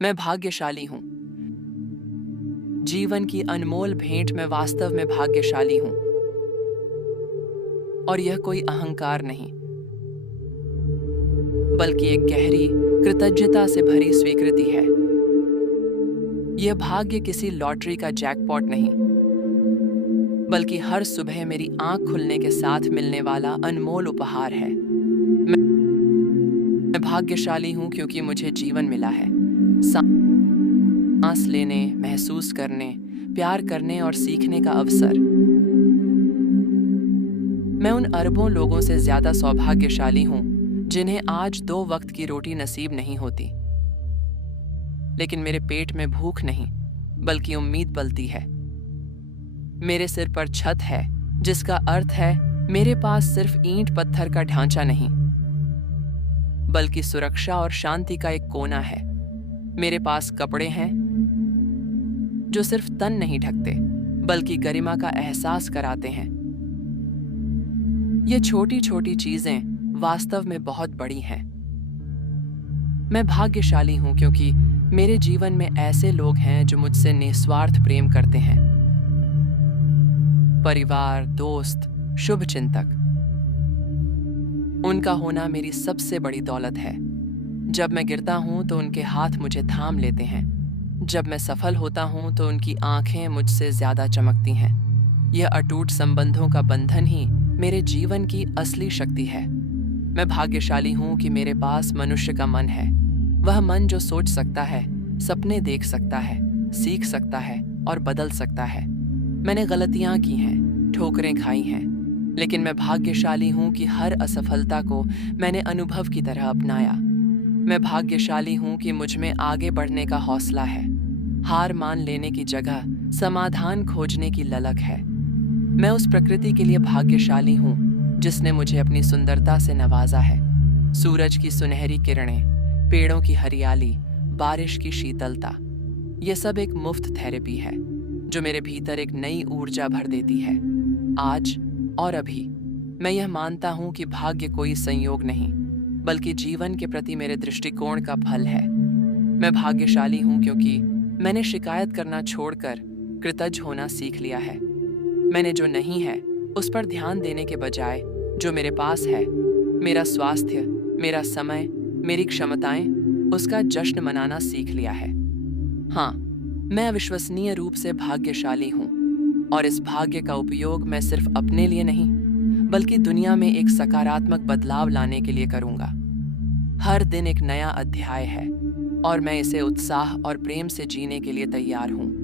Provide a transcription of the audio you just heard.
मैं भाग्यशाली हूँ। जीवन की अनमोल भेंट मैं वास्तव में भाग्यशाली हूँ। और यह कोई अहंकार नहीं, बल्कि एक गहरी कृतज्ञता से भरी स्वीकृति है। यह भाग्य किसी लॉटरी का जैकपॉट नहीं, बल्कि हर सुबह मेरी आंख खुलने के साथ मिलने वाला अनमोल उपहार है। मैं भाग्यशाली हूँ क्योंकि मुझे जीवन मिला है, सांस लेने, महसूस करने, प्यार करने और सीखने का अवसर। मैं उन अरबों लोगों से ज्यादा सौभाग्यशाली हूँ जिन्हें आज 2 वक्त की रोटी नसीब नहीं होती, लेकिन मेरे पेट में भूख नहीं, बल्कि उम्मीद पलती है। मेरे सिर पर छत है, जिसका अर्थ है मेरे पास सिर्फ ईंट पत्थर का ढांचा नहीं, बल्कि सुरक्षा और शांति का एक कोना है। मेरे पास कपड़े हैं जो सिर्फ तन नहीं ढकते, बल्कि गरिमा का एहसास कराते हैं। ये छोटी छोटी चीजें वास्तव में बहुत बड़ी हैं। मैं भाग्यशाली हूं क्योंकि मेरे जीवन में ऐसे लोग हैं जो मुझसे निस्वार्थ प्रेम करते हैं। परिवार, दोस्त, शुभचिंतक, उनका होना मेरी सबसे बड़ी दौलत है। जब मैं गिरता हूं तो उनके हाथ मुझे थाम लेते हैं। जब मैं सफल होता हूं तो उनकी आंखें मुझसे ज्यादा चमकती हैं। यह अटूट संबंधों का बंधन ही मेरे जीवन की असली शक्ति है। मैं भाग्यशाली हूं कि मेरे पास मनुष्य का मन है, वह मन जो सोच सकता है, सपने देख सकता है, सीख सकता है और बदल सकता है। मैंने गलतियां की हैं, ठोकरें खाई हैं, लेकिन मैं भाग्यशाली हूं कि हर असफलता को मैंने अनुभव की तरह अपनाया। मैं भाग्यशाली हूं कि मुझ में आगे बढ़ने का हौसला है, हार मान लेने की जगह समाधान खोजने की ललक है। मैं उस प्रकृति के लिए भाग्यशाली हूं जिसने मुझे अपनी सुंदरता से नवाजा है। सूरज की सुनहरी किरणें, पेड़ों की हरियाली, बारिश की शीतलता, ये सब एक मुफ्त थेरेपी है जो मेरे भीतर एक नई ऊर्जा भर देती है। आज और अभी मैं यह मानता हूं कि भाग्य कोई संयोग नहीं, बल्कि जीवन के प्रति मेरे दृष्टिकोण का फल है। मैं भाग्यशाली हूं क्योंकि मैंने शिकायत करना छोड़कर कृतज्ञ होना सीख लिया है। मैंने जो नहीं है उस पर ध्यान देने के बजाय जो मेरे पास है, मेरा स्वास्थ्य, मेरा समय, मेरी क्षमताएं, उसका जश्न मनाना सीख लिया है। हाँ, मैं अविश्वसनीय रूप से भाग्यशाली हूँ, और इस भाग्य का उपयोग मैं सिर्फ अपने लिए नहीं, बल्कि दुनिया में एक सकारात्मक बदलाव लाने के लिए करूँगा। हर दिन एक नया अध्याय है, और मैं इसे उत्साह और प्रेम से जीने के लिए तैयार हूँ।